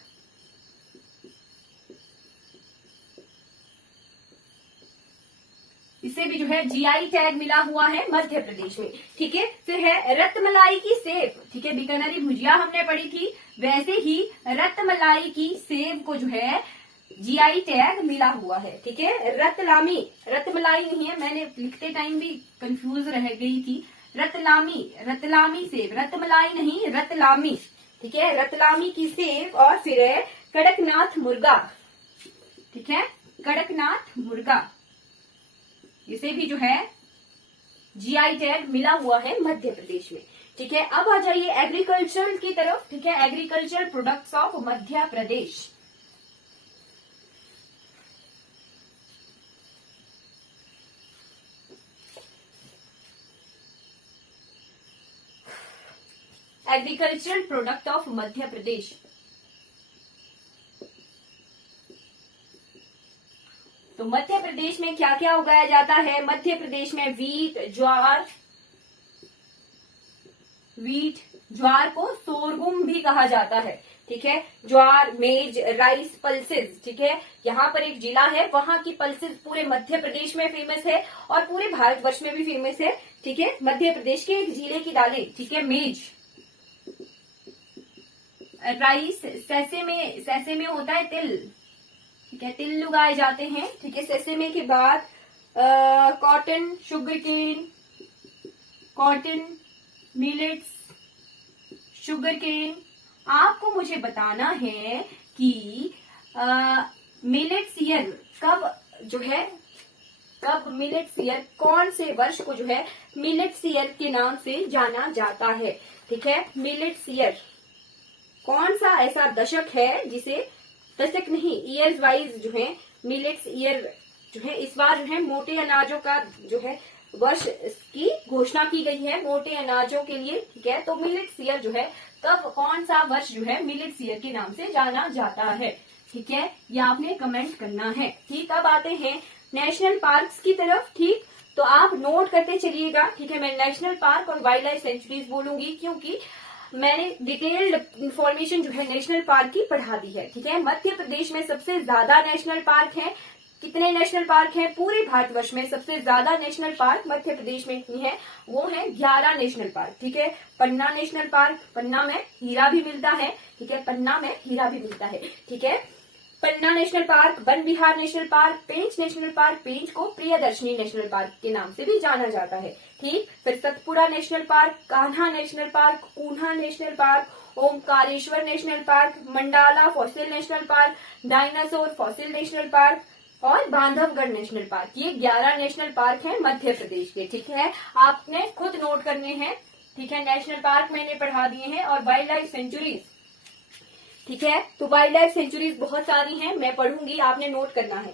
इसे भी जो है जीआई टैग मिला हुआ है मध्य प्रदेश में, ठीक है। फिर है रत्तमलाई की सेब, ठीक है, बीकानेरी भुजिया हमने पढ़ी थी, वैसे ही रत्तमलाई की सेब को जो है जीआई टैग मिला हुआ है, ठीक है। रतलामी, रतमलाई नहीं है, मैंने लिखते टाइम भी कंफ्यूज रह गई थी, रतलामी, रतलामी सेब, रतमलाई नहीं, रतलामी, ठीक है, रतलामी की सेब। और फिर है कड़कनाथ मुर्गा, ठीक है, कड़कनाथ मुर्गा, इसे भी जो है जीआई टैग मिला हुआ है मध्य प्रदेश में, ठीक है। अब आ जाइए एग्रीकल्चर की तरफ, ठीक है, agriculture products of Madhya Pradesh, agricultural product of Madhya Pradesh, तो मध्य प्रदेश में क्या क्या उगाया जाता है, मध्य प्रदेश में वीट, ज्वार, ज्वार को सोरगुम भी कहा जाता है, ठीक है, ज्वार, मेज, राइस, पल्सेस, ठीक है। यहाँ पर एक जिला है, वहां की पल्सेस पूरे मध्य प्रदेश में फेमस है और पूरे भारतवर्ष में भी फेमस है, ठीक है। मध्य प्रदेश के एक जिले की दालें, ठीक है, मेज, राइस, सेसेमे होता है तिल, ठीक है, तिल उगाए जाते हैं, ठीक है। सेसेमे के बाद cotton, sugar cane, cotton, millets, sugar cane. आपको मुझे बताना है कि मिलेट्स ईयर कब मिलेट्स ईयर, कौन से वर्ष को जो है मिलेट्स ईयर के नाम से जाना जाता है, ठीक है। मिलेट्स ईयर, कौन सा ऐसा दशक है जिसे, दशक नहीं, ईयर्स वाइज जो है मिलेट्स ईयर जो है इस बार जो है मोटे अनाजों का जो है वर्ष की घोषणा की गई है, मोटे अनाजों के लिए, ठीक है। तो मिलेट्स ईयर जो है कब, कौन सा वर्ष जो है मिलेट्स ईयर के नाम से जाना जाता है, ठीक है, ये आपने कमेंट करना है, ठीक। अब आते हैं नेशनल पार्क्स की तरफ, ठीक। तो आप नोट करते चलिएगा, ठीक है। मैं नेशनल पार्क और वाइल्ड लाइफ सेंचुरीज बोलूंगी क्योंकि मैंने डिटेल्ड इंफॉर्मेशन जो है नेशनल पार्क की पढ़ा दी है, ठीक है। मध्य प्रदेश में सबसे ज्यादा नेशनल पार्क है। कितने नेशनल पार्क हैं पूरे भारतवर्ष में? सबसे ज्यादा नेशनल पार्क मध्य प्रदेश में कितनी है? वो है 11 नेशनल पार्क, ठीक है। पन्ना नेशनल पार्क, पन्ना में हीरा भी मिलता है, ठीक है, पन्ना में हीरा भी मिलता है, ठीक है। पन्ना नेशनल पार्क, वन विहार नेशनल पार्क, पेंच नेशनल पार्क, पेंच को प्रियदर्शनी नेशनल पार्क के नाम से भी जाना जाता है, ठीक। फिर Satpura national park, Kanha national park, ऊन्हा national park, Omkareshwar national park, Mandla fossil national park, dinosaur fossil national park और बांधवगढ़ नेशनल पार्क। ये 11 नेशनल पार्क हैं मध्य प्रदेश के, ठीक है। आपने खुद नोट करने हैं, ठीक है। नेशनल पार्क मैंने पढ़ा दिए हैं। और वाइल्ड लाइफ सेंचुरीज, ठीक है, तो वाइल्ड लाइफ सेंचुरीज बहुत सारी हैं, मैं पढ़ूंगी, आपने नोट करना है।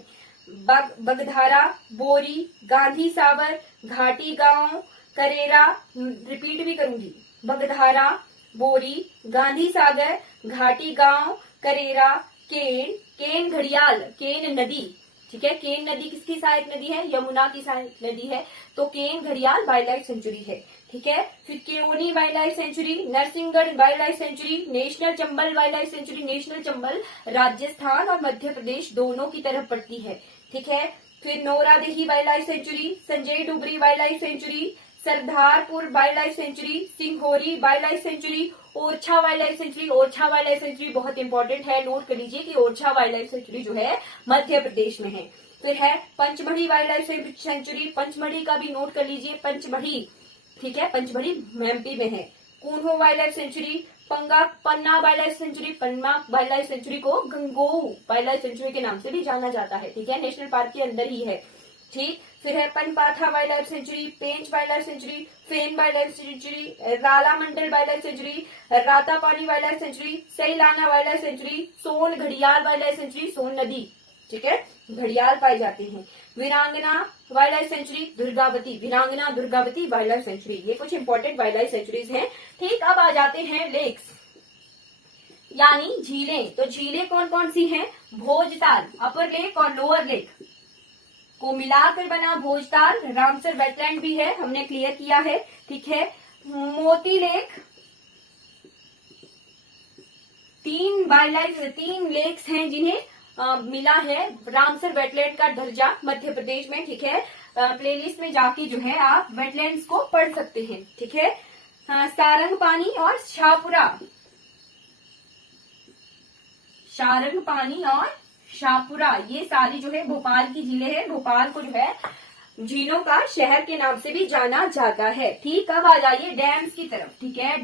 बगधारा, बोरी, गांधी सागर, घाटी गांव, करेरा, रिपीट भी करूंगी, बगधारा, बोरी, गांधी सागर, घाटी गांव, करेरा, केन घड़ियाल, केन नदी, ठीक है। केन नदी किसकी सहायक नदी है? यमुना की सहायक नदी है। तो केन घड़ियाल वाइल्ड लाइफ सेंचुरी है, ठीक है। फिर Kheoni wildlife sanctuary, Narsinghgarh wildlife sanctuary, national Chambal wildlife sanctuary. National Chambal Rajasthan और मध्य प्रदेश दोनों की तरफ पड़ती है, ठीक है। फिर Nauradehi wildlife sanctuary, Sanjay Dubri wildlife sanctuary, Sardarpur wildlife sanctuary, Singhori wildlife sanctuary, Orchha wildlife sanctuary. Orchha wildlife sanctuary बहुत इंपॉर्टेंट है, नोट कर लीजिए कि ओरछा वाइल्ड लाइफ सेंचुरी जो है मध्य प्रदेश में है। फिर है Pachmarhi wild life sanctuary, Pachmarhi का भी नोट कर लीजिए, पंचमढ़ी, ठीक है, पंचमढ़ी एमपी में है। कून्हो वाइल्ड लाइफ सेंचुरी, पन्ना वाइल्ड लाइफ सेंचुरी, पन्ना वाइल्ड लाइफ सेंचुरी को गंगोह वाइल्ड लाइफ सेंचुरी के नाम से भी जाना जाता है, ठीक है, नेशनल पार्क के अंदर ही है, ठीक। फिर है Panpatha wildlife sanctuary, Pench wildlife sanctuary, Phen wildlife sanctuary, Ralamandal wildlife sanctuary, Ratapani wildlife sanctuary, Sailana wildlife sanctuary, Son घड़ियाल वाइल्ड लाइफ सेंचुरी, सोन नदी, ठीक है, घड़ियाल पाए जाते हैं। वीरांगना वाइल्ड लाइफ सेंचुरी, दुर्गावती, वीरांगना दुर्गावती वाइल्ड लाइफ सेंचुरी। ये कुछ इंपॉर्टेंट वाइल्ड लाइफ सेंचुरीज हैं, ठीक। अब आ जाते हैं लेक्स यानी झीलें। तो झीलें कौन कौन सी हैं? भोजताल, अपर लेक और लोअर लेक को मिलाकर बना भोजताल। रामसर वेटलैंड भी है, हमने क्लियर किया है, ठीक है। मोती लेक, 3 लेक्स हैं जिन्हें मिला है रामसर वेटलैंड का दर्जा मध्य प्रदेश में, ठीक है। प्लेलिस्ट में जाके जो है आप वेटलैंड्स को पढ़ सकते हैं, ठीक है। सारंग पानी और शाहपुरा, सारंग पानी और शाहपुरा, ये सारी जो है भोपाल की झीलें हैं। भोपाल को जो है झीलों का शहर के नाम से भी जाना जाता है, ठीक। अब आ जाइए डैम्स की तरफ, ठीक है।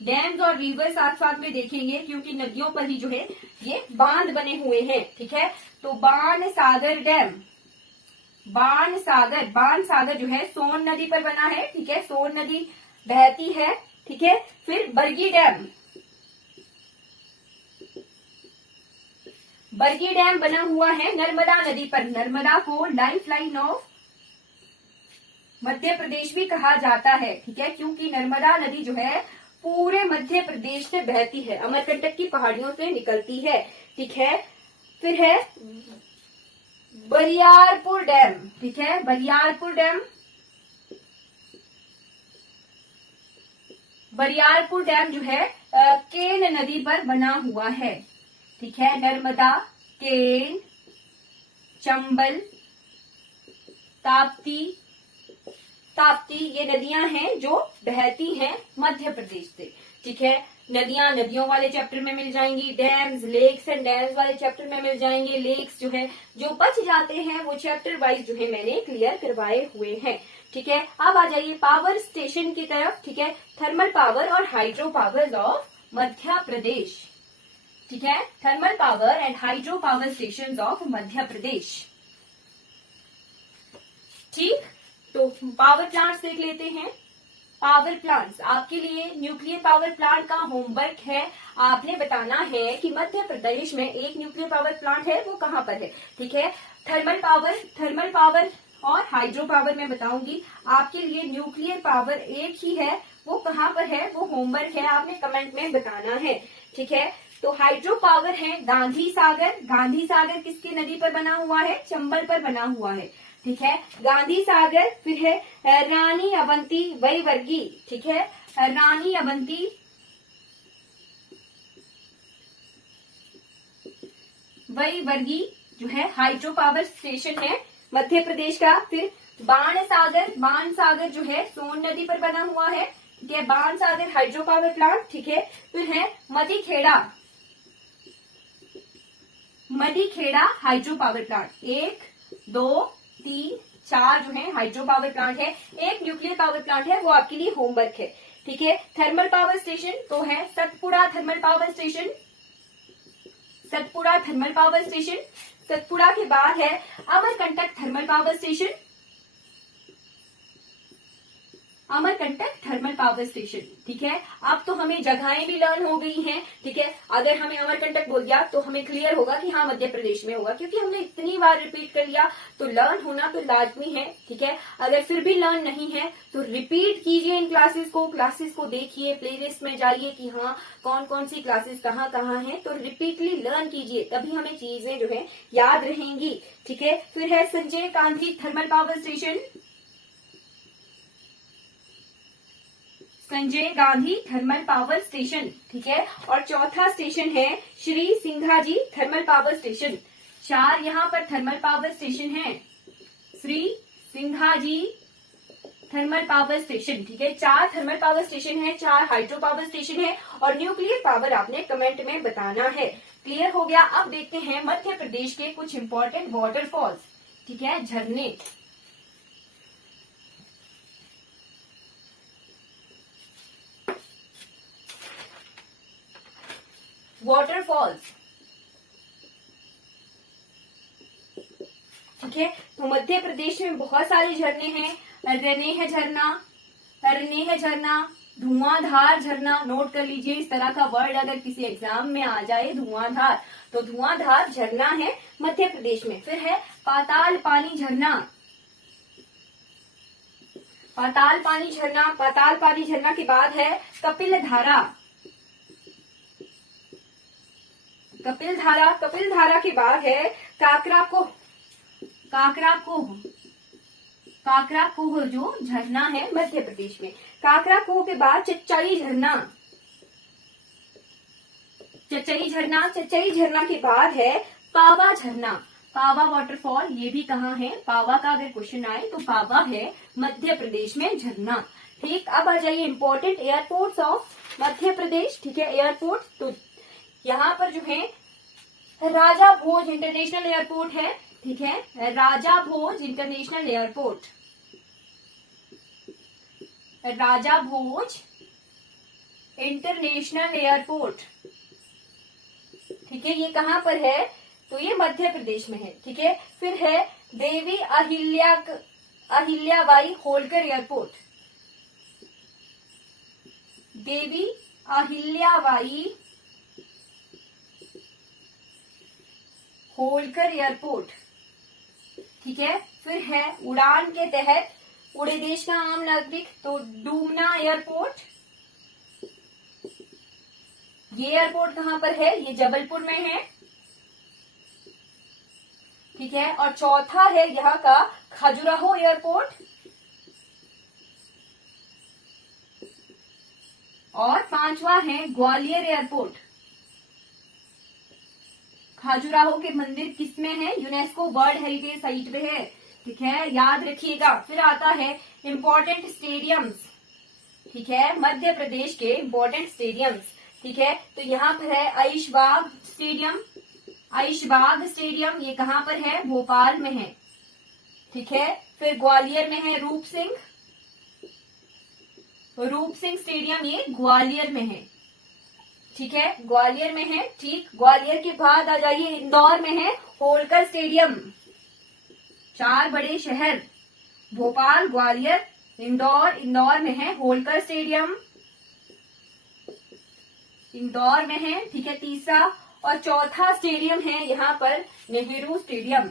डैम्स और रिवर साथ साथ में देखेंगे क्योंकि नदियों पर ही जो है ये बांध बने हुए हैं, ठीक है। तो बाण सागर डैम, बाण सागर जो है सोन नदी पर बना है, ठीक है, सोन नदी बहती है, ठीक है। फिर बरगी डैम बना हुआ है नर्मदा नदी पर। नर्मदा को लाइफ लाइन ऑफ मध्य प्रदेश भी कहा जाता है, ठीक है, क्योंकि नर्मदा नदी जो है पूरे मध्य प्रदेश से बहती है, अमरकंटक की पहाड़ियों से निकलती है, ठीक है। फिर है बरियारपुर डैम, ठीक है, बरियारपुर डैम जो है केन नदी पर बना हुआ है, ठीक है। नर्मदा, केन, चंबल, ताप्ती ये नदियां हैं जो बहती हैं मध्य प्रदेश से, ठीक है। नदियां नदियों वाले चैप्टर में मिल जाएंगी, डैम्स लेक्स एंड डैम्स वाले चैप्टर में मिल जाएंगे, लेक्स जो है जो बच जाते हैं वो चैप्टर वाइज जो है मैंने क्लियर करवाए हुए हैं। ठीक है, अब आ जाइए पावर स्टेशन की तरफ। ठीक है, थर्मल पावर और hydro power of Madhya Pradesh. ठीक है, thermal power and hydro power station of Madhya Pradesh. ठीक, तो पावर प्लांट्स देख लेते हैं। पावर प्लांट्स आपके लिए न्यूक्लियर पावर प्लांट का होमवर्क है। आपने बताना है कि मध्य प्रदेश में एक न्यूक्लियर पावर प्लांट है, वो कहाँ पर है। ठीक है, थर्मल पावर और हाइड्रो पावर मैं बताऊंगी। आपके लिए न्यूक्लियर पावर एक ही है, वो कहाँ पर है, वो होमवर्क है, आपने कमेंट में बताना है। ठीक है, तो हाइड्रो पावर है गांधी सागर। गांधी सागर किसकी नदी पर बना हुआ है, चंबल पर बना हुआ है। ठीक है, गांधी सागर। फिर है रानी अवंती वैवर्गी। ठीक है, रानी अवंती वैवर्गी जो है हाइड्रो पावर स्टेशन है मध्य प्रदेश का। फिर बाण सागर जो है सोन नदी पर बना हुआ है। ठीक है, बाण सागर हाइड्रो पावर प्लांट। ठीक है, फिर है मदीखेड़ा हाइड्रो पावर प्लांट। 1 2 3 4 जो है हाइड्रो पावर प्लांट है। एक न्यूक्लियर पावर प्लांट है, वो आपके लिए होमवर्क है। ठीक है, थर्मल पावर स्टेशन तो है Satpura thermal power station. Satpura thermal power station. Satpura के बाद है Amarkantak thermal power station. Amarkantak thermal power station. ठीक है, अब तो हमें जगहें भी लर्न हो गई हैं। ठीक है, अगर हमें अमरकंटक बोल दिया तो हमें क्लियर होगा कि हाँ मध्य प्रदेश में होगा, क्योंकि हमने इतनी बार रिपीट कर लिया, तो लर्न होना तो लाजमी है। ठीक है, अगर फिर भी लर्न नहीं है तो रिपीट कीजिए इन क्लासेस को देखिए, प्लेलिस्ट में जाइए कि हाँ कौन कौन सी क्लासेस कहाँ कहाँ हैं, तो रिपीटली लर्न कीजिए, तभी हमें चीजें जो है याद रहेंगी। ठीक है, फिर है Sanjay Gandhi thermal power station. Sanjay Gandhi thermal power station. ठीक है, और चौथा स्टेशन है श्री सिंघाजी थर्मल पावर स्टेशन। 4 यहाँ पर थर्मल पावर स्टेशन है, श्री सिंघाजी थर्मल पावर स्टेशन। ठीक है, 4 थर्मल पावर स्टेशन है, 4 हाइड्रो पावर स्टेशन है, और न्यूक्लियर पावर आपने कमेंट में बताना है। क्लियर हो गया। अब देखते हैं मध्य प्रदेश के कुछ इंपॉर्टेंट वाटरफॉल्स। ठीक है, झरने। वाटरफॉल्स। ठीक है, तो मध्य प्रदेश में बहुत सारे झरने हैं। रनेह झरना, धुआंधार झरना। नोट कर लीजिए, इस तरह का वर्ड अगर किसी एग्जाम में आ जाए धुआंधार, तो धुआंधार झरना है मध्य प्रदेश में। फिर है पाताल पानी झरना। पाताल पानी झरना के बाद है कपिल धारा। कपिल धारा के बाद है काकरा कोह जो झरना है मध्य प्रदेश में। काकरा कोह के बाद चच्चई झरना के बाद है पावा झरना। पावा वाटरफॉल, ये भी कहाँ है, पावा का अगर क्वेश्चन आए तो पावा है मध्य प्रदेश में झरना। ठीक, अब आ जाइए important airports of Madhya Pradesh. ठीक है, एयरपोर्ट तो यहाँ पर जो है राजा भोज इंटरनेशनल एयरपोर्ट है। ठीक है, राजा भोज इंटरनेशनल एयरपोर्ट। ठीक है, ये कहाँ पर है, तो ये मध्य प्रदेश में है। ठीक है, फिर है देवी अहिल्याबाई होलकर एयरपोर्ट। देवी अहिल्याबाई होलकर एयरपोर्ट। ठीक है, फिर है उड़ान के तहत उड़े देश का आम नागरिक, तो डूमना एयरपोर्ट। ये एयरपोर्ट कहाँ पर है, ये जबलपुर में है। ठीक है, और चौथा है यहाँ का खजुराहो एयरपोर्ट, और 5वां है ग्वालियर एयरपोर्ट। खजुराहो के मंदिर किसमें है, यूनेस्को वर्ल्ड हेरिटेज साइट पे है। ठीक है, याद रखिएगा। फिर आता है इंपॉर्टेंट स्टेडियम्स। ठीक है, मध्य प्रदेश के इंपॉर्टेंट स्टेडियम्स। ठीक है। तो यहाँ पर है ऐशबाग स्टेडियम, ऐशबाग स्टेडियम ये कहाँ पर है? भोपाल में है, ठीक है। फिर ग्वालियर में है रूप सिंह, रूप सिंह स्टेडियम ये ग्वालियर में है, ठीक है, ग्वालियर में है। ठीक, ग्वालियर के बाद आ जाइए इंदौर में है होलकर स्टेडियम। 4 बड़े शहर भोपाल, ग्वालियर, इंदौर, इंदौर में है होलकर स्टेडियम, इंदौर में है, ठीक है, तीसरा। और चौथा स्टेडियम है यहाँ पर नेहरू स्टेडियम,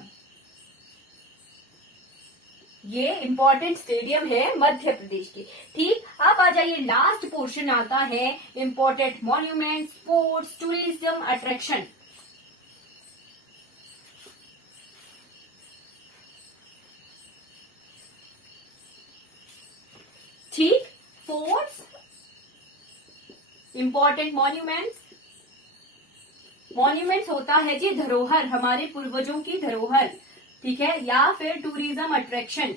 ये इंपॉर्टेंट स्टेडियम है मध्य प्रदेश के। ठीक, अब आ जाइए लास्ट पोर्शन आता है important monument, sports, tourism, attraction. ठीक, फोर्ट्स, इंपॉर्टेंट मॉन्यूमेंट्स। मॉन्यूमेंट्स होता है जी धरोहर, हमारे पूर्वजों की धरोहर, ठीक है, या फिर टूरिज्म अट्रैक्शन।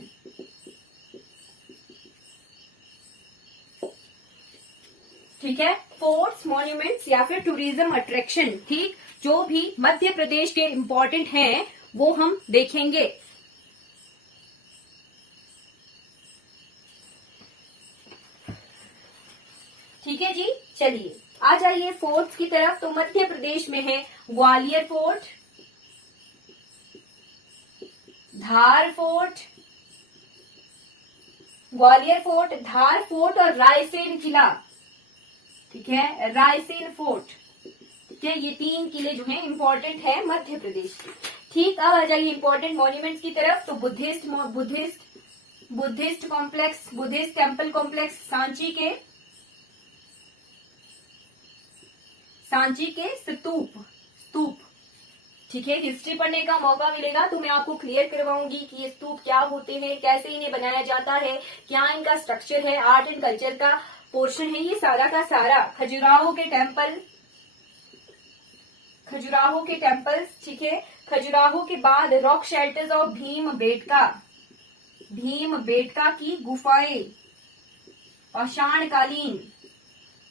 ठीक है, फोर्ट्स, मॉन्यूमेंट्स या फिर टूरिज्म अट्रैक्शन। ठीक, जो भी मध्य प्रदेश के इंपॉर्टेंट हैं वो हम देखेंगे। ठीक है जी, चलिए आ जाइए फोर्ट्स की तरफ। तो मध्य प्रदेश में है ग्वालियर फोर्ट, धार फोर्ट, ग्वालियर फोर्ट, धार फोर्ट और रायसेन किला, ठीक है, रायसेन फोर्ट, ठीक है। ये 3 किले जो हैं इंपॉर्टेंट है मध्य प्रदेश के। ठीक, अब आ जाइए इंपॉर्टेंट मॉन्यूमेंट्स की तरफ। तो Buddhist complex, Buddhist temple complex Sanchi के स्तूप, ठीक है। हिस्ट्री पढ़ने का मौका मिलेगा तो मैं आपको क्लियर करवाऊंगी कि ये स्तूप क्या होते हैं, कैसे इन्हें बनाया जाता है, क्या इनका स्ट्रक्चर है, आर्ट एंड कल्चर का पोर्शन है ये सारा का सारा। खजुराहो के टेम्पल्स, ठीक है। खजुराहो के बाद रॉक शेल्टर्स ऑफ भीमबेटका की गुफाएं, पाषाणकालीन,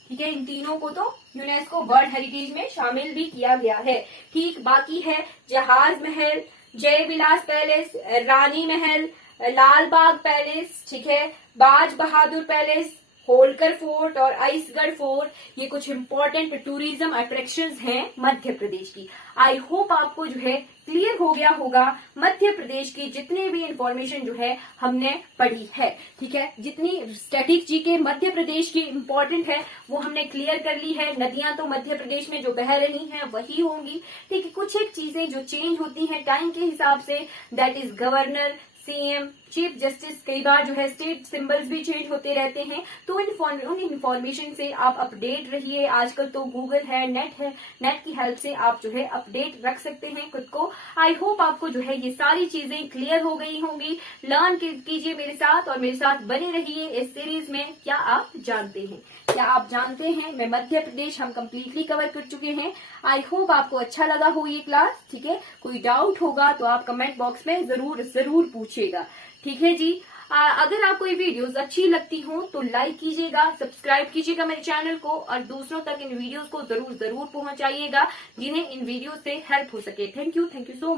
ठीक है। इन तीनों को तो यूनेस्को वर्ल्ड हेरिटेज में शामिल भी किया गया है। ठीक, बाकी है जहाज महल, जय विलास पैलेस, रानी महल, लाल बाग पैलेस, ठीक है, बाज बहादुर पैलेस, होलकर फोर्ट और आइसगढ़ फोर्ट। ये कुछ इंपॉर्टेंट टूरिज्म अट्रैक्शंस हैं मध्य प्रदेश की। आई होप आपको जो है क्लियर हो गया होगा मध्य प्रदेश की जितने भी इंफॉर्मेशन जो है हमने पढ़ी है, ठीक है। जितनी स्टैटिक जी के मध्य प्रदेश की इंपॉर्टेंट है वो हमने क्लियर कर ली है। नदियां तो मध्य प्रदेश में जो बह रही हैं वही होंगी, ठीक है। कुछ एक चीजें जो चेंज होती हैं टाइम के हिसाब से, that is governor, CM, chief justice, कई बार जो है स्टेट सिंबल्स भी चेंज होते रहते हैं। तो उन इन्फॉर्मेशन से आप अपडेट रहिए। आजकल तो गूगल है, नेट की हेल्प से आप जो है अपडेट रख सकते हैं खुद को। आई होप आपको जो है ये सारी चीजें क्लियर हो गई होंगी। लर्न कीजिए मेरे साथ और मेरे साथ बने रहिए इस सीरीज में। क्या आप जानते हैं मैं मध्य प्रदेश हम कंप्लीटली कवर कर चुके हैं। आई होप आपको अच्छा लगा हो ये क्लास, ठीक है। कोई डाउट होगा तो आप कमेंट बॉक्स में जरूर पूछिएगा, ठीक है जी। अगर आपको ये वीडियोस अच्छी लगती हो तो लाइक कीजिएगा, सब्सक्राइब कीजिएगा मेरे चैनल को और दूसरों तक इन वीडियोस को जरूर पहुंचाइएगा जिन्हें इन वीडियो से हेल्प हो सके। Thank you so much.